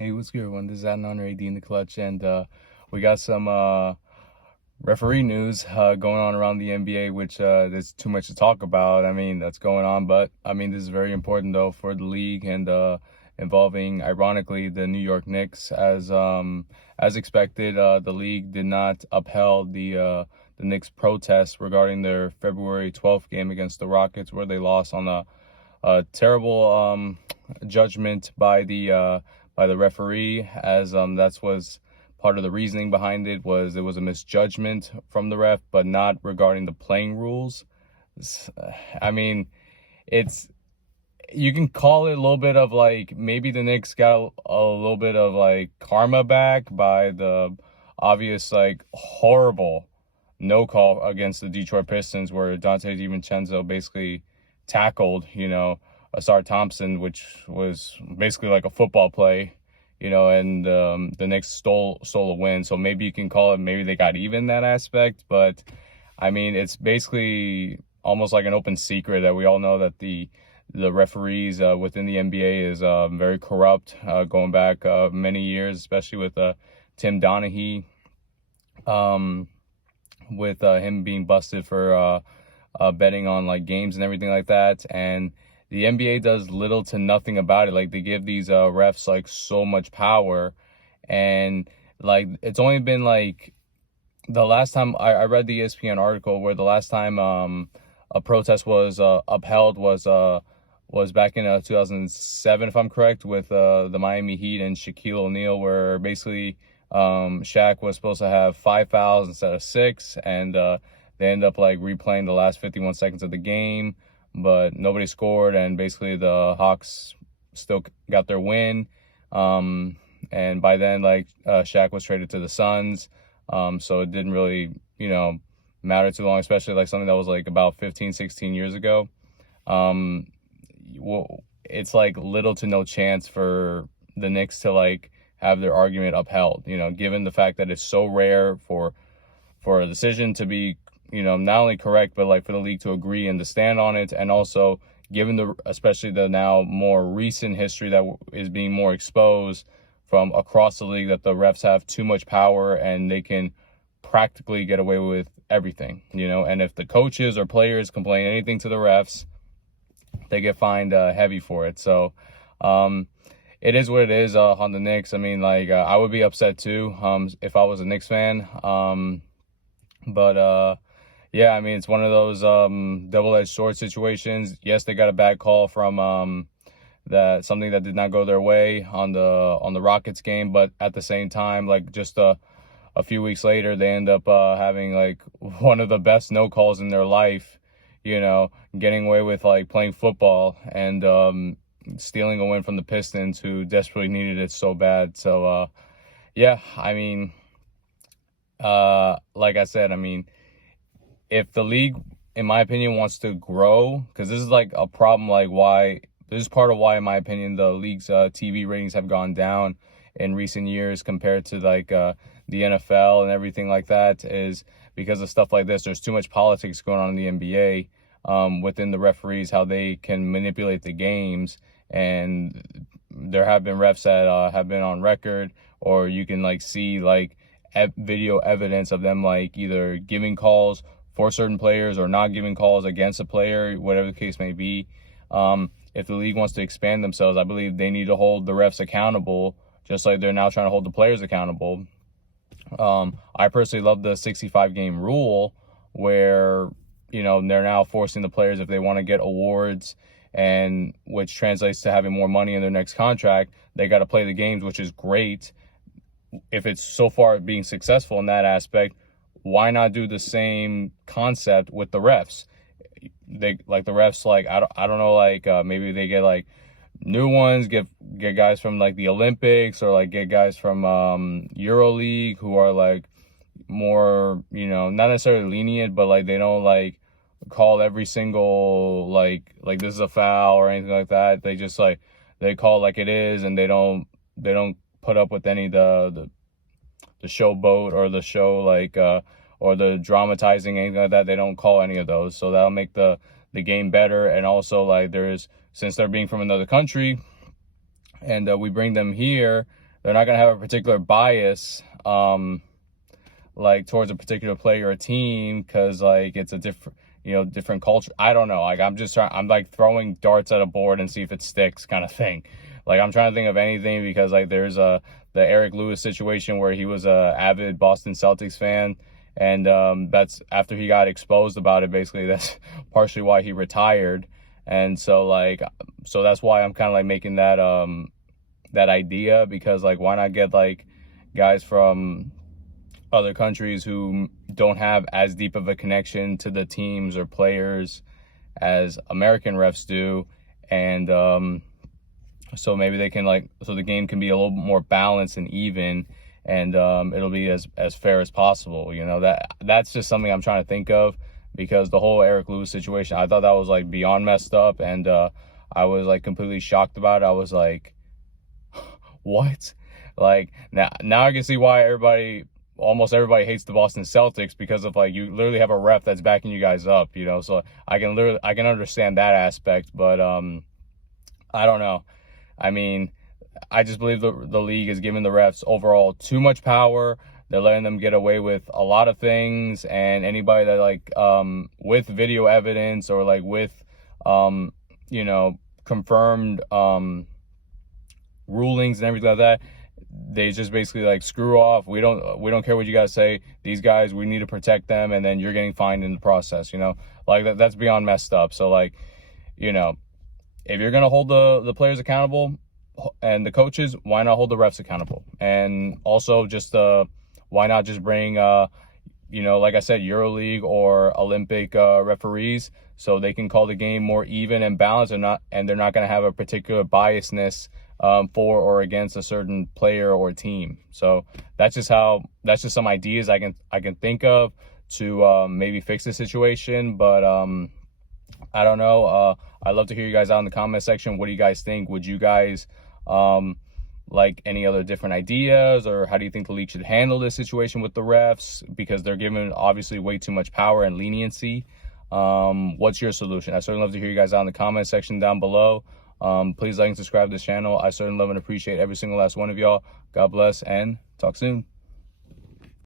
Hey, what's good, everyone? This is Adnan AD in the clutch, and we got some referee news going on around the NBA, which there's too much to talk about. I mean, that's going on, but I mean, this is very important though for the league and involving, ironically, the New York Knicks. As expected, the league did not upheld the Knicks protest regarding their February 12th game against the Rockets, where they lost on a terrible judgment by the referee, as that was part of the reasoning behind it. It was a misjudgment from the ref, but not regarding the playing rules. I mean, it's, you can call it a little bit of like, maybe the Knicks got a little bit of like karma back by the obvious like horrible no call against the Detroit Pistons, where Dante DiVincenzo basically tackled, Asar Thompson, which was basically like a football play, and the Knicks stole a win. So maybe you can call it, maybe they got even that aspect. But I mean, it's basically almost like an open secret that we all know that the referees within the NBA is very corrupt, going back many years, especially with Tim Donaghy, with him being busted for betting on like games and everything like that. And the NBA does little to nothing about it. Like, they give these refs like so much power, and like it's only been like the last time I read the ESPN article where the last time a protest was upheld was back in 2007, if I'm correct, with the Miami Heat and Shaquille O'Neal, where basically Shaq was supposed to have 5 fouls instead of 6, and they end up like replaying the last 51 seconds of the game, but nobody scored, and basically the Hawks still got their win. And by then, like, Shaq was traded to the Suns, so it didn't really, matter too long, especially like something that was like about 15, 16 years ago. Well, it's like little to no chance for the Knicks to like have their argument upheld, given the fact that it's so rare for a decision to be, not only correct, but like for the league to agree and to stand on it. And also given especially the now more recent history that is being more exposed from across the league, that the refs have too much power and they can practically get away with everything, and if the coaches or players complain anything to the refs, they get fined heavy for it. So it is what it is on the Knicks. I mean, like, I would be upset too if I was a Knicks fan. But yeah, I mean, it's one of those double-edged sword situations. Yes, they got a bad call from that something that did not go their way on the Rockets game, but at the same time, like, just a few weeks later, they end up having like one of the best no calls in their life, getting away with like playing football and stealing a win from the Pistons, who desperately needed it so bad. So yeah, I mean, like I said, I mean, if the league, in my opinion, wants to grow, because this is like a problem, like this is part of why, in my opinion, the league's TV ratings have gone down in recent years compared to like the NFL and everything like that, is because of stuff like this. There's too much politics going on in the NBA within the referees, how they can manipulate the games. And there have been refs that have been on record, or you can like see like video evidence of them like either giving calls for certain players or not giving calls against a player, whatever the case may be. If the league wants to expand themselves, I believe they need to hold the refs accountable, just like they're now trying to hold the players accountable. I personally love the 65-game rule, where, they're now forcing the players, if they want to get awards, and which translates to having more money in their next contract, they got to play the games, which is great. If it's so far being successful in that aspect, why not do the same concept with the refs? They like the refs, like, I don't know, like maybe they get like new ones, get guys from like the Olympics, or like get guys from EuroLeague who are like more, not necessarily lenient, but like they don't like call every single like this is a foul or anything like that. They just like, they call like it is, and they don't put up with any the showboat or the show like or the dramatizing, anything like that. They don't call any of those. So that'll make the game better. And also, like, since they're being from another country, and we bring them here, they're not gonna have a particular bias, like towards a particular player or team, because like it's a different culture. I don't know. Like I'm like throwing darts at a board and see if it sticks kind of thing. Like I'm trying to think of anything, because like there's the Eric Lewis situation where he was a avid Boston Celtics fan, and that's after he got exposed about it. Basically, that's partially why he retired. And so that's why I'm kind of like making that idea, because like why not get like guys from other countries who don't have as deep of a connection to the teams or players as American refs do, and so maybe they can so the game can be a little more balanced and even, and it'll be as fair as possible. That's just something I'm trying to think of, because the whole Eric Lewis situation, I thought that was like beyond messed up, and I was like completely shocked about it. I was like, what? Like now I can see why almost everybody hates the Boston Celtics, because of like you literally have a ref that's backing you guys up, so I can understand that aspect. But I don't know. I mean, I just believe the league is giving the refs overall too much power. They're letting them get away with a lot of things, and anybody that like with video evidence or like with confirmed rulings and everything like that, they just basically like screw off. We don't care what you guys say. These guys, we need to protect them, and then you're getting fined in the process. Like that's beyond messed up. So like, if you're gonna hold the players accountable and the coaches, why not hold the refs accountable? And also just why not just bring like I said, EuroLeague or Olympic referees, so they can call the game more even and balanced, and they're not going to have a particular biasness for or against a certain player or team. So that's just some ideas I can think of to maybe fix the situation. But I don't know. I'd love to hear you guys out in the comment section. What do you guys think? Would you guys like any other different ideas, or how do you think the league should handle this situation with the refs, because they're given obviously way too much power and leniency? What's your solution? I certainly love to hear you guys out in the comment section down below. Please like and subscribe to this channel. I certainly love and appreciate every single last one of y'all. God bless, and talk soon.